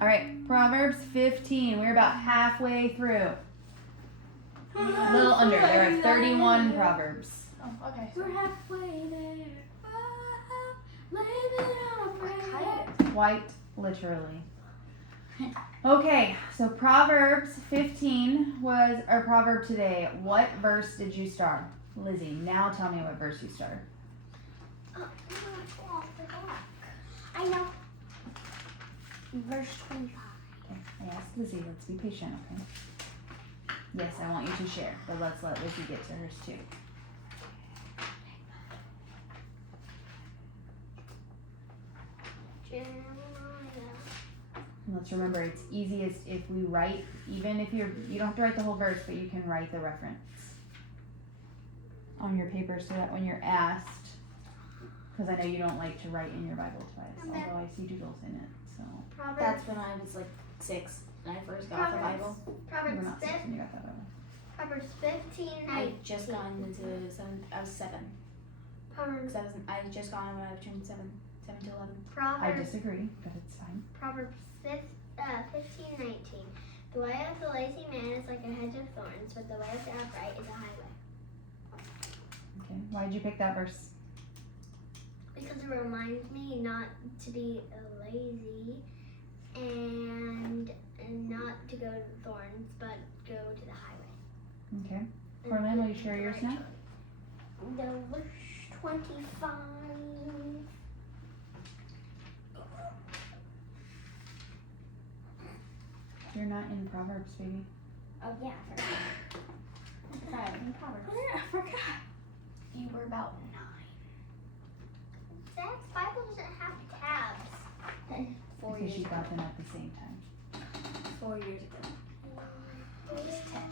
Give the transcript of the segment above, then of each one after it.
All right, Proverbs 15. We're about halfway through. A little under. There are 31 Proverbs. Oh, okay. We're halfway there. Living on a prayer. Quite literally. Okay, so Proverbs 15 was our proverb today. What verse did you start? Lizzie, now tell me what verse you started. I know. Verse 25. Okay, I asked Lizzie, let's be patient, okay? Yes, I want you to share, but let's let Lizzie get to hers too. And let's remember, it's easiest if we write, even if you don't have to write the whole verse, but you can write the reference on your paper so that when you're asked, because I know you don't like to write in your Bible twice, although I see doodles in it, so. That's when I was like 6 when I first got the Bible. You were Proverbs not 6 when you got that Bible. Proverbs 15. I just got into 7. I was 7. Proverbs. I just got when I turned 7 to 11. I Proverbs. disagree, but it's fine. Proverbs 15:19. The way of the lazy man is like a hedge of thorns, but the way of the upright is a highway. Okay, why did you pick that verse? Because it reminds me not to be lazy and not to go to the thorns, but go to the highway. Okay. Corlin, will you share yours now? The verse 25. You're not in Proverbs, baby. Oh yeah, I forgot. In Proverbs. Oh, yeah, I forgot. You were about 9. Zach's Bible doesn't have tabs. 4 Because years you ago. got them at the same time. 4 years ago. It was 10.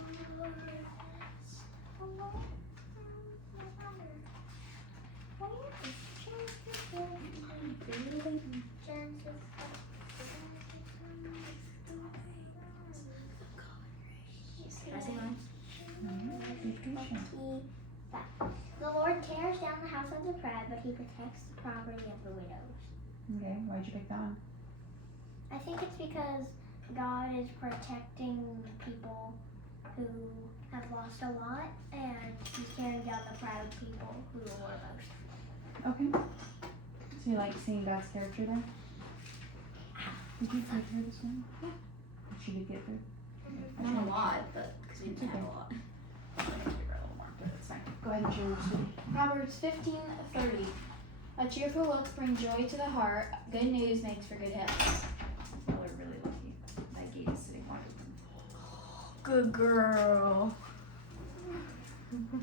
Can I say mine? Be patient. The Lord tears down the house of the proud, but he protects the property of the widows. Okay, why'd you pick that one? I think it's because God is protecting people who have lost a lot, and he's tearing down the proud people who are boasting. Okay. So you like seeing God's character there? Did you take her this one? Yeah. She did get through? Not a lot, but because we didn't have a lot. I'm gonna give her a little more, but it's fine. Go ahead and share yours, sweetie. Proverbs 15:30. A cheerful look brings joy to the heart. Good news makes for good health. Oh, we're really lucky. That gate is sitting wide open. Good girl.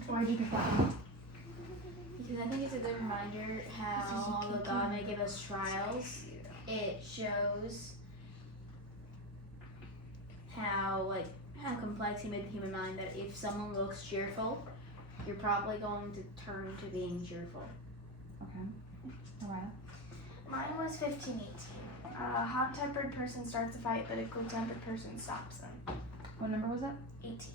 Why'd you pick that one? Because I think it's a good reminder how although God may give us trials, it shows how complex he made the human mind, that if someone looks cheerful, you're probably going to turn to being cheerful. Okay. Alright. Mine was 15:18. A hot-tempered person starts a fight, but a cool-tempered person stops them. What number was that? 18.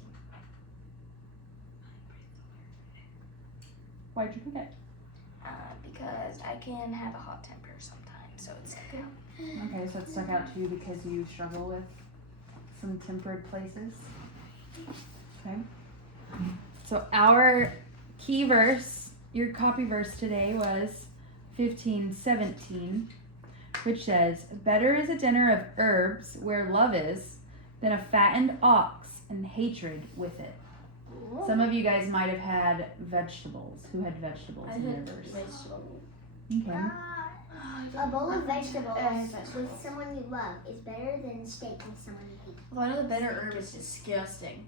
Why'd you pick it? Because I can have a hot temper sometimes, so it's stuck out. Okay, so it stuck out to you because you struggle with some tempered places. Okay. So our key verse, your copy verse today was 15:17, which says, "Better is a dinner of herbs where love is than a fattened ox and hatred with it." Some of you guys might have had vegetables. Who had vegetables I in their had verse? vegetable. Okay. A bowl of vegetables vegetables. with someone you love is better than steak with someone you hate. Well, I know the bitter herb is disgusting.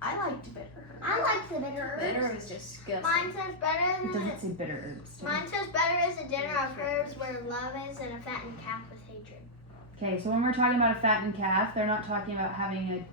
I liked bitter. I like the bitter herbs. Bitter herb is disgusting. Mine says better It than doesn't say bitter herbs. too. Mine says better is a dinner of herbs where love is than a fattened calf with hatred. Okay, so when we're talking about a fattened calf, they're not talking about having a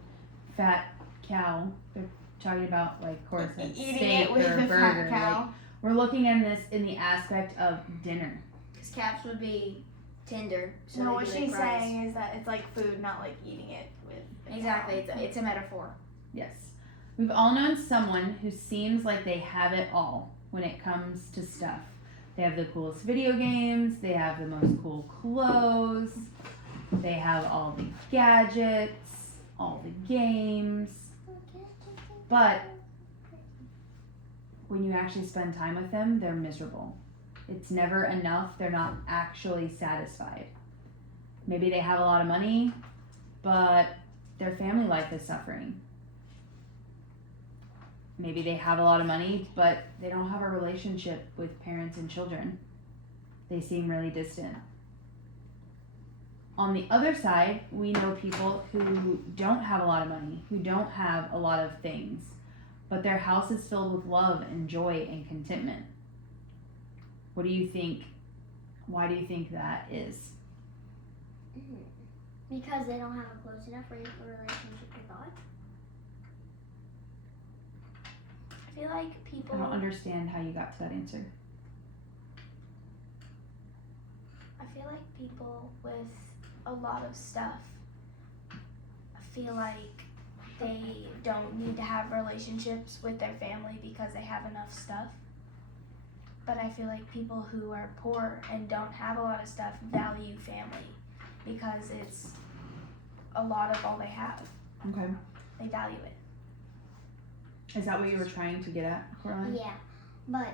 fat cow. They're talking about, like, of course, a Eating steak it with or a a burger. fat cow. Like, we're looking at this in the aspect of dinner. Because calves would be tender. So No, they'd what be like she's fries. saying is that it's like food, not like eating it with. a Exactly, cow. it's a metaphor. Yes. We've all known someone who seems like they have it all when it comes to stuff. They have the coolest video games, they have the most cool clothes, They have all the gadgets, all the games, but when you actually spend time with them, they're miserable. It's never enough. They're not actually satisfied. Maybe they have a lot of money, but their family life is suffering. Maybe they have a lot of money, but they don't have a relationship with parents and children. They seem really distant. On the other side, we know people who don't have a lot of money, who don't have a lot of things, but their house is filled with love and joy and contentment. What do you think? Why do you think that is? Because they don't have a close enough relationship with God. I feel like people. I don't understand how you got to that answer. I feel like people with a lot of stuff, I feel like they don't need to have relationships with their family because they have enough stuff. But I feel like people who are poor and don't have a lot of stuff value family because it's a lot of all they have. Okay. They value it. Is that what you were trying to get at, Coraline? Yeah, but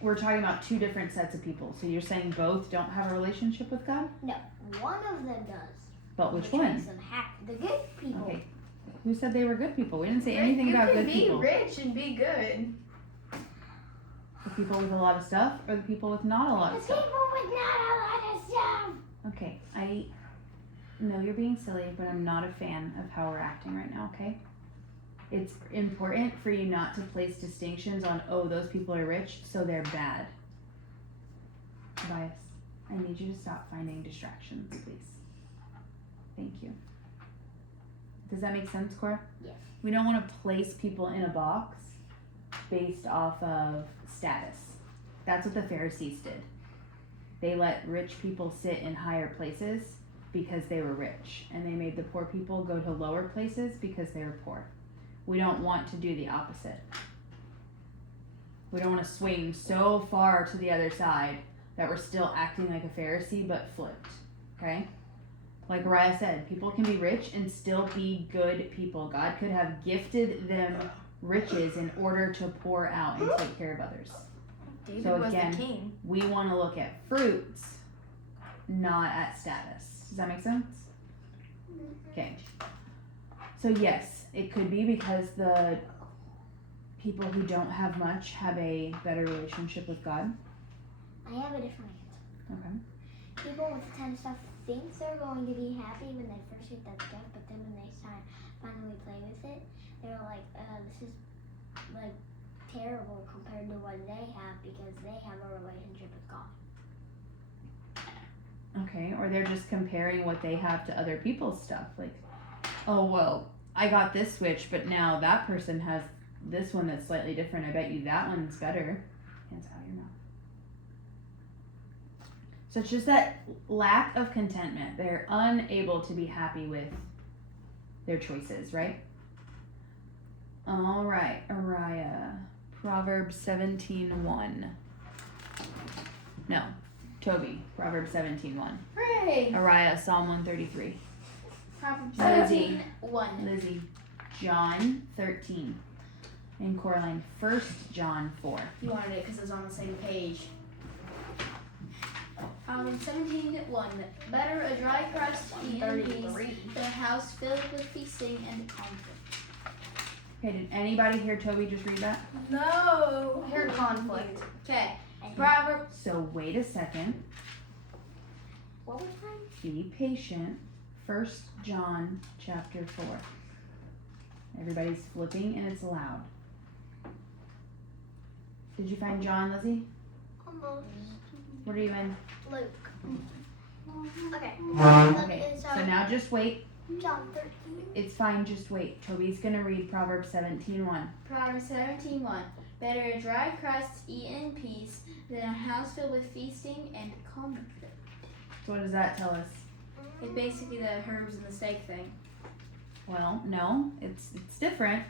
We're talking about two different sets of people. So you're saying both don't have a relationship with God? no, one of them does. But which one? Makes them happy. The good people. Okay. Who said they were good people? We didn't say anything about good people. You can be rich and be good. The people with a lot of stuff or the people with not a lot The of stuff? people with not a lot of stuff. Okay, I know you're being silly, but I'm not a fan of how we're acting right now, okay? It's important for you not to place distinctions on, oh, those people are rich, so they're bad. Tobias, I need you to stop finding distractions, please. Thank you. Does that make sense, Cora? Yes. We don't want to place people in a box based off of status. That's what the Pharisees did. They let rich people sit in higher places because they were rich, and they made the poor people go to lower places because they were poor. We don't want to do the opposite. We don't want to swing so far to the other side that we're still acting like a Pharisee but flipped, okay? Like Raya said, people can be rich and still be good people. God could have gifted them riches in order to pour out and take care of others. David So was again, the king. We want to look at fruits, not at status. Does that make sense? Okay. So yes, it could be because the people who don't have much have a better relationship with God. I have a different answer. Okay. People with a ton of stuff think they're going to be happy when they first get that stuff, but then when they finally play with it, they're like, this is like terrible compared to what they have because they have a relationship with God. Okay, or they're just comparing what they have to other people's stuff. Like, oh, well, I got this Switch, but now that person has this one that's slightly different. I bet you that one's better. Hands out of your mouth. So it's just that lack of contentment. They're unable to be happy with their choices, right? All right, Araya. Proverbs 17:1. No, Toby. Proverbs 17:1. Hooray! Araya, Psalm 133. Proverbs Lizzie. 17:1. Lizzie, John 13. And Coraline, 1 John 4. You wanted it because it was on the same page. 17:1. Better a dry crust eaten in peace than a house filled with feasting and conflict. Okay, did anybody hear Toby just read that? No. Here, conflict. Okay. Proverbs. So wait a second. What was mine? Be patient. 1 John chapter 4. Everybody's flipping and it's loud. Did you find John, Lizzie? Almost. What are you in? Luke. Okay. Okay, so now just wait. John 13. It's fine, just wait. Toby's gonna read Proverbs 17:1. Proverbs 17:1. Better a dry crust eaten in peace than a house filled with feasting and conflict. So what does that tell us? It's basically the herbs and the steak thing. Well, no, it's different.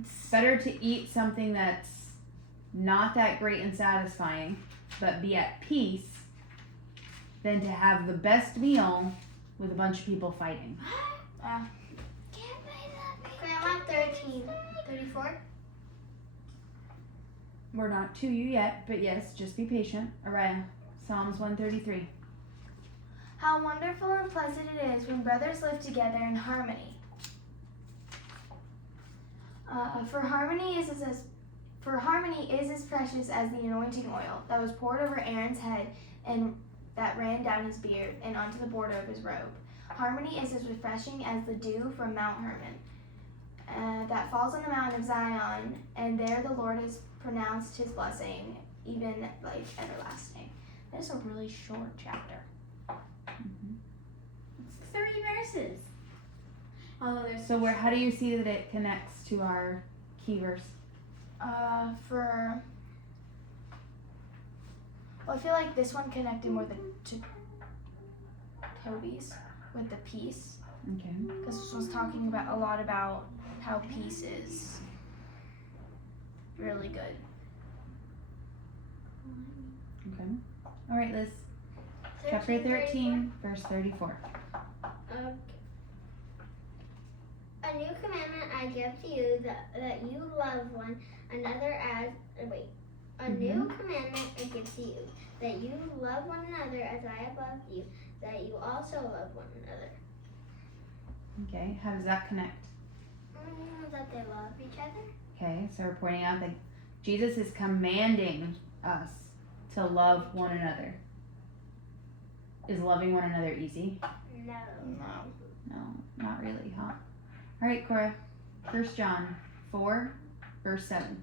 It's better to eat something that's not that great and satisfying, but be at peace, than to have the best meal with a bunch of people fighting. Grandma, 13. 34? We're not to you yet, but yes, just be patient. Araya, Psalms 133. How wonderful and pleasant it is when brothers live together in harmony. For harmony is as precious as the anointing oil that was poured over Aaron's head and that ran down his beard and onto the border of his robe. Harmony is as refreshing as the dew from Mount Hermon that falls on the mountain of Zion, and there the Lord has pronounced his blessing, even life everlasting. That is a really short chapter. It's 30 verses. Although there's So how do you see that it connects to our key verse? I feel like this one connected more to Toby's with the peace, Okay. because this one's talking about a lot about how peace is really good. Okay. All right, Liz. Chapter 13, verse 34. Okay. A new commandment I give to you, that you love one another as A new commandment I give to you, that you love one another as I have loved you, that you also love one another. Okay, how does that connect? That they love each other. Okay, so we're pointing out that Jesus is commanding us to love one another. Is loving one another easy? No. No, not really, huh? All right, Cora. 1 John 4, verse 7.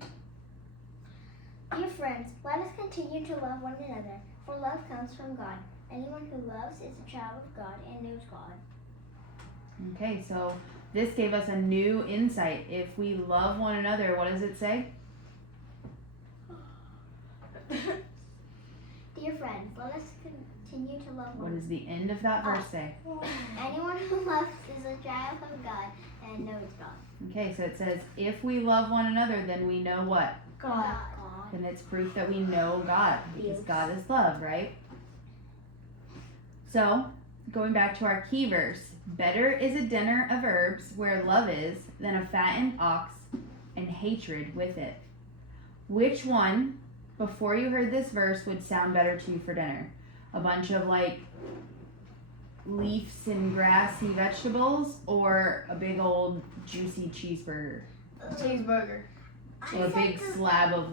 Dear friends, let us continue to love one another, for love comes from God. Anyone who loves is a child of God and knows God. Okay, so this gave us a new insight. If we love one another, what does it say? Dear friends, let us continue to love What one does the end of that verse say? Anyone who loves is a child of God and knows God. Okay, so it says, if we love one another, then we know what? God. Then it's proof that we know God, because Yes. God is love, right? So, going back to our key verse, better is a dinner of herbs where love is than a fattened ox and hatred with it. Which one, before you heard this verse, would sound better to you for dinner? A bunch of leaves and grassy vegetables, or a big old juicy cheeseburger? Cheeseburger. Or a big slab of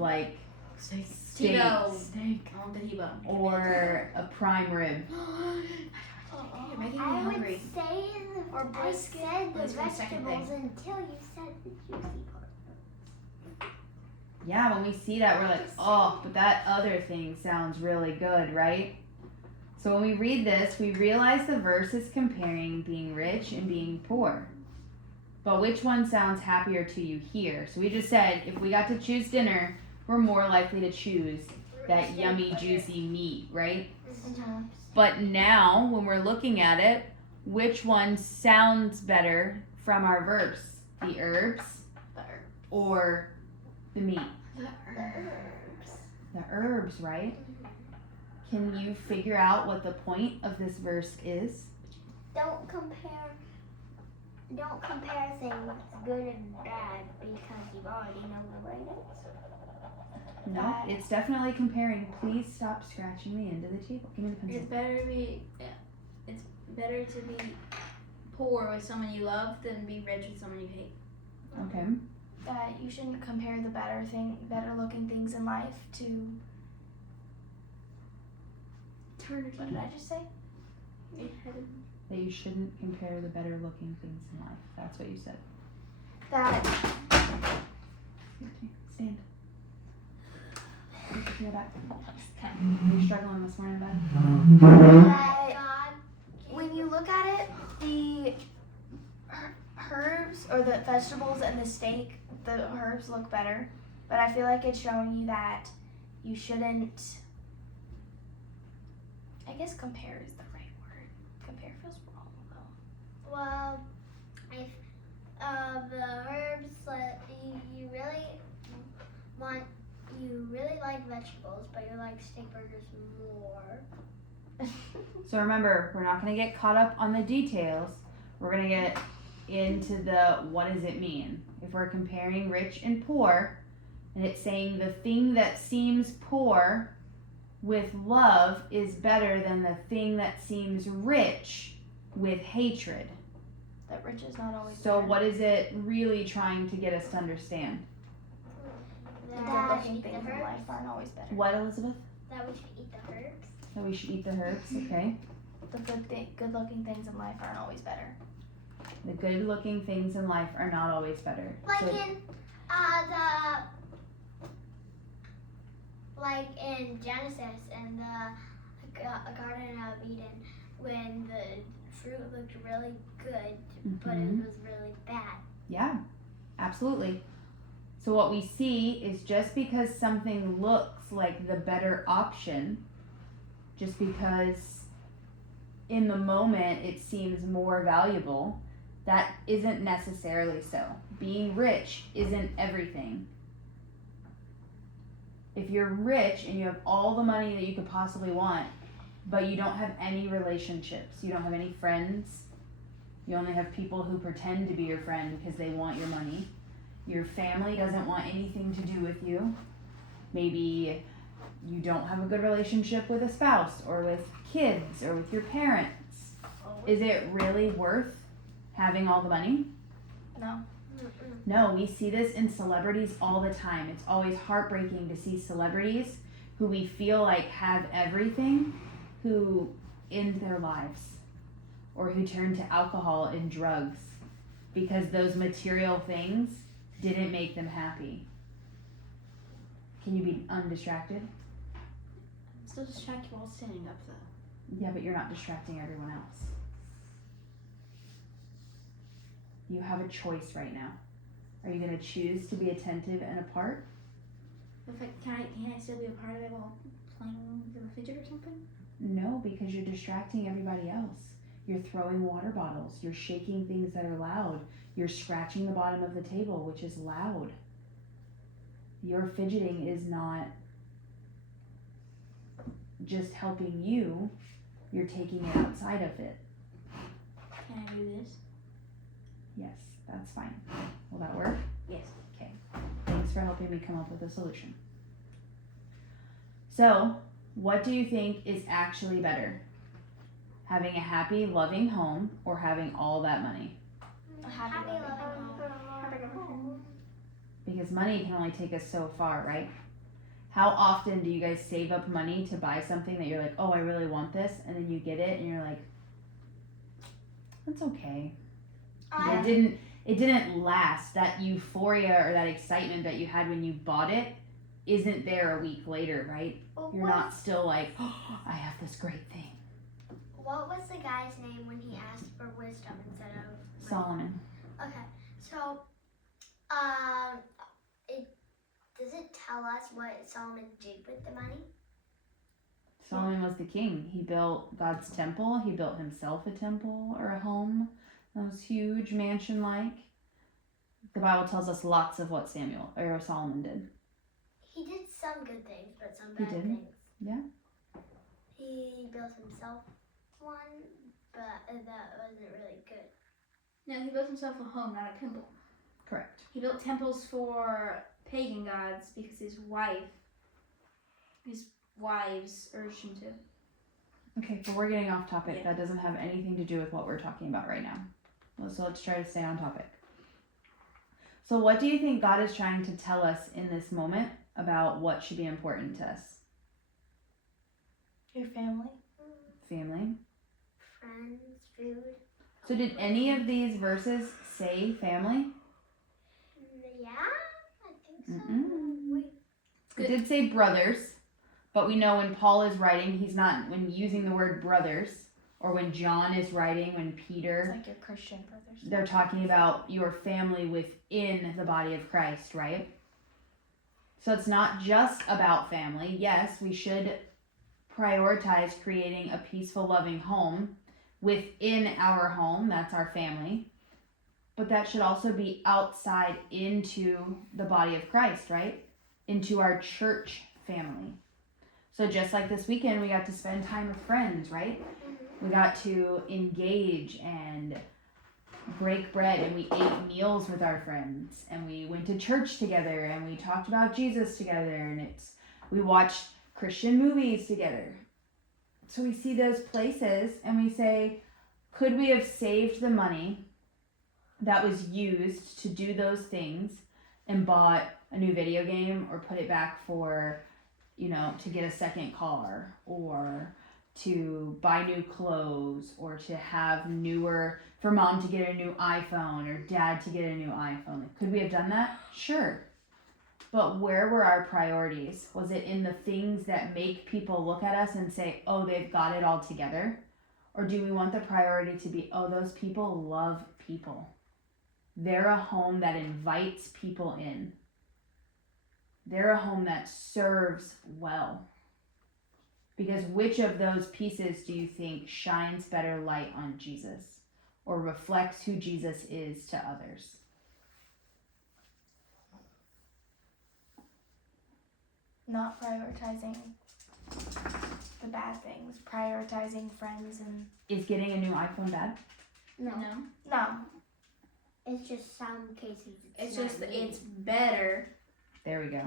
steak. steak, T-bone. I want the T-bone. or a prime rib. You're making me I hungry. would say Or I brisket. said the That's my second vegetables until you said the juicy part. Yeah, when we see that, we're like, oh, but that other thing sounds really good, right? So when we read this, we realize the verse is comparing being rich and being poor. But which one sounds happier to you here? So we just said, if we got to choose dinner, we're more likely to choose that yummy, juicy meat, right? But now, when we're looking at it, which one sounds better from our verse? The herbs or the meat? The herbs. The herbs, right? Can you figure out what the point of this verse is? Don't compare things good and bad because you already know the right answer. No, it's definitely comparing. Please stop scratching the end of the table. Give me the pencil. It's better to be poor with someone you love than be rich with someone you hate. Okay. That you shouldn't compare the better looking things in life to, what did I just say? That you shouldn't compare the better looking things in life. That's what you said. That Stand. Put your back. Are you struggling this morning, bud? that when you look at it, the herbs or the vegetables and the steak, the herbs look better, but I feel like it's showing you that you shouldn't, I guess compare is the right word. Compare feels wrong though. Well, if the herbs you really like vegetables, but you like steak burgers more, So remember, we're not going to get caught up on the details. We're going to get into the what does it mean. If we're comparing rich and poor, and it's saying the thing that seems poor with love is better than the thing that seems rich with hatred. That rich is not always So better. what is it really trying to get us to understand? The That good-looking eat the things in herbs. life aren't always better. What, Elizabeth? That we should eat the herbs. That we should eat the herbs, okay? The good-looking things in life aren't always better. The good-looking things in life are not always better. Like So- in Genesis and the Garden of Eden, when the fruit looked really good, but it was really bad. Yeah, absolutely. So what we see is just because something looks like the better option, just because in the moment it seems more valuable, that isn't necessarily so. Being rich isn't everything. If you're rich and you have all the money that you could possibly want, but you don't have any relationships, you don't have any friends, you only have people who pretend to be your friend because they want your money, your family doesn't want anything to do with you, maybe you don't have a good relationship with a spouse or with kids or with your parents, is it really worth having all the money? No. No, we see this in celebrities all the time. It's always heartbreaking to see celebrities who we feel like have everything who end their lives or who turn to alcohol and drugs because those material things didn't make them happy. Can you be undistracted? I'm still distracted while standing up though. Yeah, but you're not distracting everyone else. You have a choice right now. Are you going to choose to be attentive and a part? Can I still be a part of it while playing the fidget or something? No, because you're distracting everybody else. You're throwing water bottles. You're shaking things that are loud. You're scratching the bottom of the table, which is loud. Your fidgeting is not just helping you. You're taking it outside of it. Can I do this? Yes, that's fine. Will that work? Yes. Okay. Thanks for helping me come up with a solution. So, what do you think is actually better? Having a happy, loving home or having all that money? A happy, loving home. Because money can only take us so far, right? How often do you guys save up money to buy something that you're like, oh, I really want this, and then you get it and you're like, that's okay. It didn't last. That euphoria or that excitement that you had when you bought it isn't there a week later, right? You're not still like, oh, I have this great thing. What was the guy's name when he asked for wisdom instead of Solomon. Okay, so does it tell us what Solomon did with the money? Solomon was the king. He built God's temple. He built himself a temple or a home that was huge, mansion-like. The Bible tells us lots of what Solomon did. He did some good things, but some He bad did? things. Yeah. He built himself one, but that wasn't really good. No, he built himself a home, not a temple. Correct. He built temples for pagan gods because his wives urged him to. Okay, but we're getting off topic. Yeah. That doesn't have anything to do with what we're talking about right now. So let's try to stay on topic. So what do you think God is trying to tell us in this moment about what should be important to us? Your family. Family. Friends, food. So did any of these verses say family? Yeah, I think so. Mm-mm. Wait. It did say brothers, but we know when Paul is writing, he's not when using the word brothers, or when John is writing, when It's Peter, like your Christian brothers. they're talking about your family within the body of Christ, right? So it's not just about family. Yes, we should prioritize creating a peaceful, loving home within our home. That's our family. But that should also be outside into the body of Christ, right? Into our church family. So just like this weekend, we got to spend time with friends, right? We got to engage and break bread, and we ate meals with our friends, and we went to church together, and we talked about Jesus together, and we watched Christian movies together. So we see those places and we say, could we have saved the money that was used to do those things and bought a new video game, or put it back for, to get a second car, or to buy new clothes, or to have for mom to get a new iPhone, or dad to get a new iPhone? Could we have done that? Sure. But where were our priorities? Was it in the things that make people look at us and say, oh, they've got it all together? Or do we want the priority to be, oh, those people love people. They're a home that invites people in. They're a home that serves well. Because which of those pieces do you think shines better light on Jesus, or reflects who Jesus is to others? Not prioritizing the bad things, prioritizing friends and... Is getting a new iPhone bad? No. No. It's just some cases. It's better. There we go.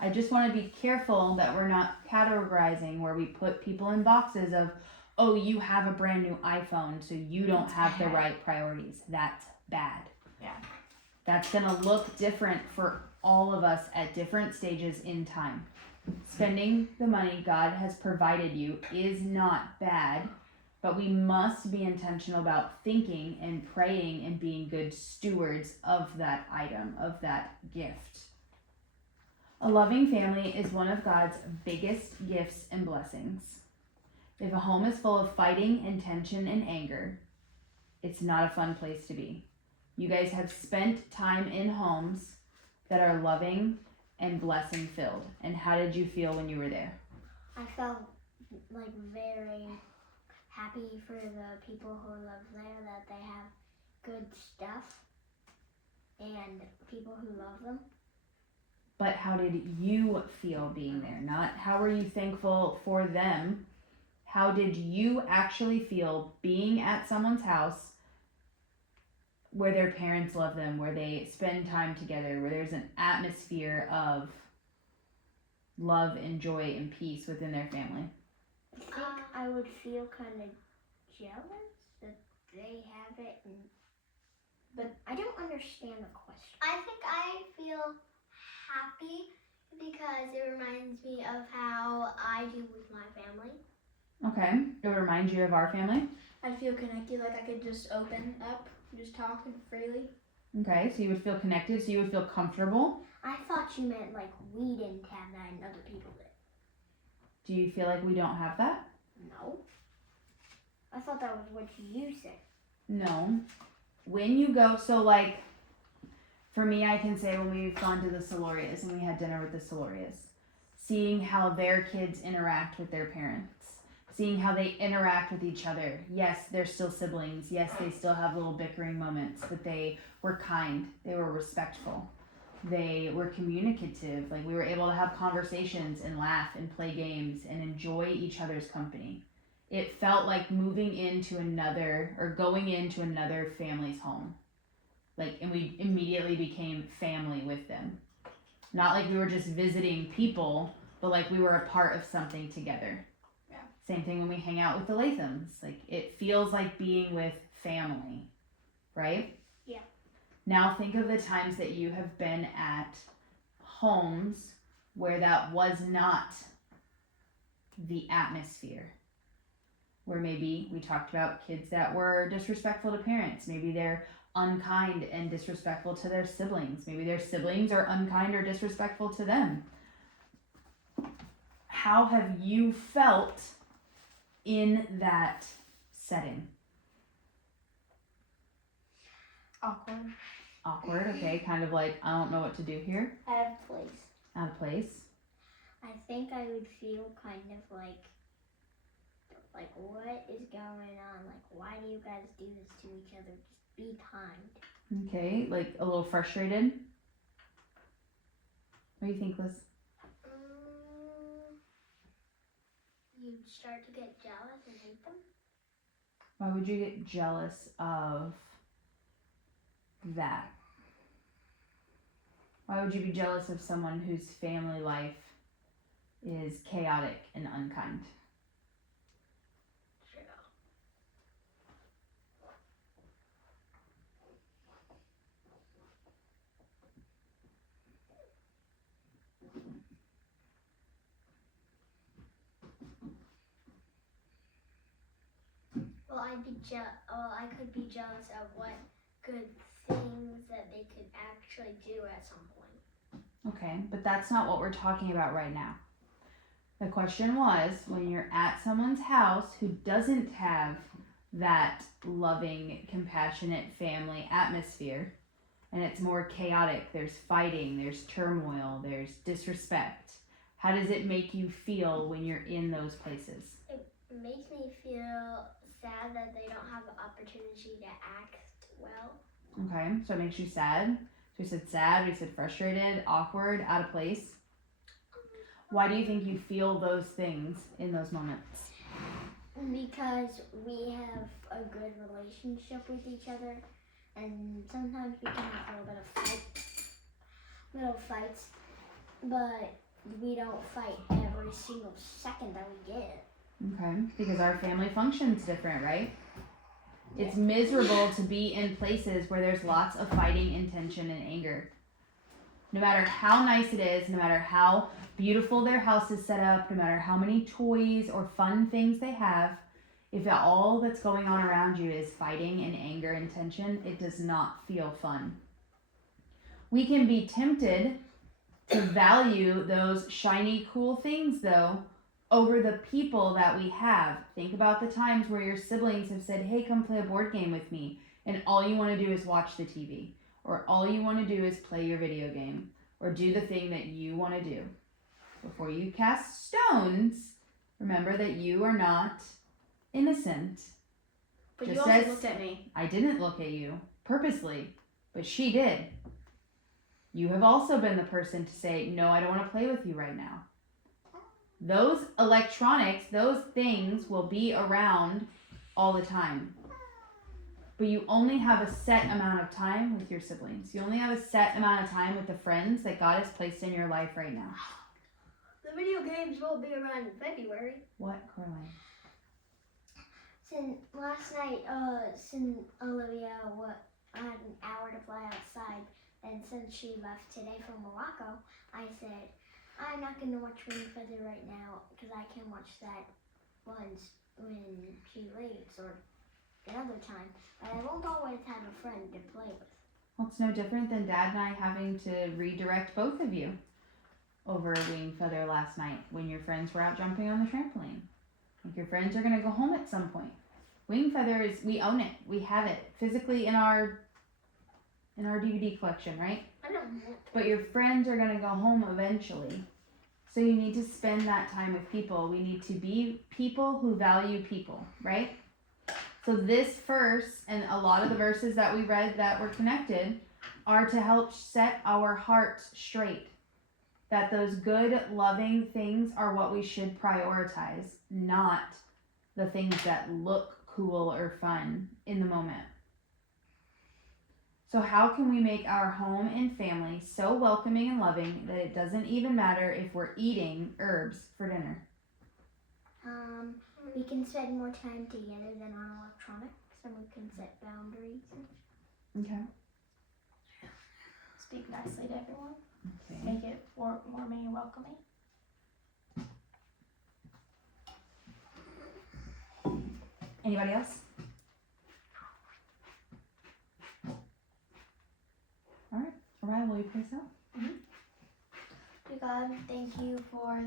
I just want to be careful that we're not categorizing where we put people in boxes of, oh, you have a brand new iPhone, so you don't have the right priorities. That's bad. Yeah. That's going to look different for all of us at different stages in time. Spending the money God has provided you is not bad, but we must be intentional about thinking and praying and being good stewards of that item, of that gift. A loving family is one of God's biggest gifts and blessings. If a home is full of fighting and tension and anger, it's not a fun place to be. You guys have spent time in homes that are loving and blessing filled. And how did you feel when you were there? I felt like very happy for the people who live there, that they have good stuff and people who love them. But how did you feel being there? Not how were you thankful for them? How did you actually feel being at someone's house where their parents love them, where they spend time together, where there's an atmosphere of love and joy and peace within their family? I think I would feel kind of jealous that they have it, but I don't understand the question. I think I feel happy because it reminds me of how I do with my family. Okay, it would remind you of our family. I feel connected, like I could just open up, just talk freely. Okay, so you would feel connected, so you would feel comfortable. I thought you meant like we didn't have that and other people did. Do you feel like we don't have that? No. I thought that was what you said. No. When you go, so like, for me, I can say when we've gone to the Solorias and we had dinner with the Solorias, seeing how their kids interact with their parents, seeing how they interact with each other. Yes, they're still siblings. Yes, they still have little bickering moments, but they were kind. They were respectful. They were communicative. Like, we were able to have conversations and laugh and play games and enjoy each other's company. It felt like moving into another, or going into another family's home. Like, and we immediately became family with them. Not like we were just visiting people, but like we were a part of something together. Yeah. Same thing when we hang out with the Lathams. Like, it feels like being with family, right? Yeah. Now think of the times that you have been at homes where that was not the atmosphere. Where maybe we talked about kids that were disrespectful to parents. Maybe they're unkind and disrespectful to their siblings. Maybe their siblings are unkind or disrespectful to them. How have you felt in that setting? Awkward, okay. Kind of like, I don't know what to do here. Out of place. Out of place. I think I would feel kind of like what is going on? Like, why do you guys do this to each other? Just be kind. Okay, like a little frustrated. What do you think, Liz? you'd start to get jealous and hate them. Why would you get jealous of that? Why would you be jealous of someone whose family life is chaotic and unkind? True. Well, I could be jealous of what good things that they could actually do at some point. Okay, but that's not what we're talking about right now. The question was, when you're at someone's house who doesn't have that loving, compassionate family atmosphere, and it's more chaotic, there's fighting, there's turmoil, there's disrespect, how does it make you feel when you're in those places? It makes me feel sad that they don't have the opportunity to act well. Okay, so it makes you sad. So we said sad, we said frustrated, awkward, out of place. Why do you think you feel those things in those moments? Because we have a good relationship with each other, and sometimes we can have a little fights, but we don't fight every single second that we get. Okay, because our family functions different, right? It's miserable to be in places where there's lots of fighting and tension and anger. No matter how nice it is, no matter how beautiful their house is set up, no matter how many toys or fun things they have, if all that's going on around you is fighting and anger and tension, it does not feel fun. We can be tempted to value those shiny, cool things, though, over the people that we have. Think about the times where your siblings have said, hey, come play a board game with me, and all you want to do is watch the TV, or all you want to do is play your video game, or do the thing that you want to do. Before you cast stones, remember that you are not innocent. But Just you also as looked at me. I didn't look at you purposely, but she did. You have also been the person to say, no, I don't want to play with you right now. Those electronics, those things will be around all the time. But you only have a set amount of time with your siblings. You only have a set amount of time with the friends that God has placed in your life right now. The video games won't be around in February. What, Coraline? Since last night, since Olivia had an hour to fly outside, and since she left today from Morocco, I said, I'm not going to watch Wing Feather right now because I can watch that once when she leaves or another time. But I won't always have a friend to play with. Well, it's no different than Dad and I having to redirect both of you over Wing Feather last night when your friends were out jumping on the trampoline. Like, your friends are going to go home at some point. Wing Feather is, we own it. We have it physically in our DVD collection, right? I don't want to. But your friends are going to go home eventually. So you need to spend that time with people. We need to be people who value people, right? So this verse and a lot of the verses that we read that were connected are to help set our hearts straight. That those good, loving things are what we should prioritize, not the things that look cool or fun in the moment. So how can we make our home and family so welcoming and loving that it doesn't even matter if we're eating herbs for dinner? We can spend more time together than on electronics, and we can set boundaries. Okay. Speak nicely to everyone. Okay. Make it warming and welcoming. Anybody else? All right. Orion, will you pray us out? Dear God, thank you for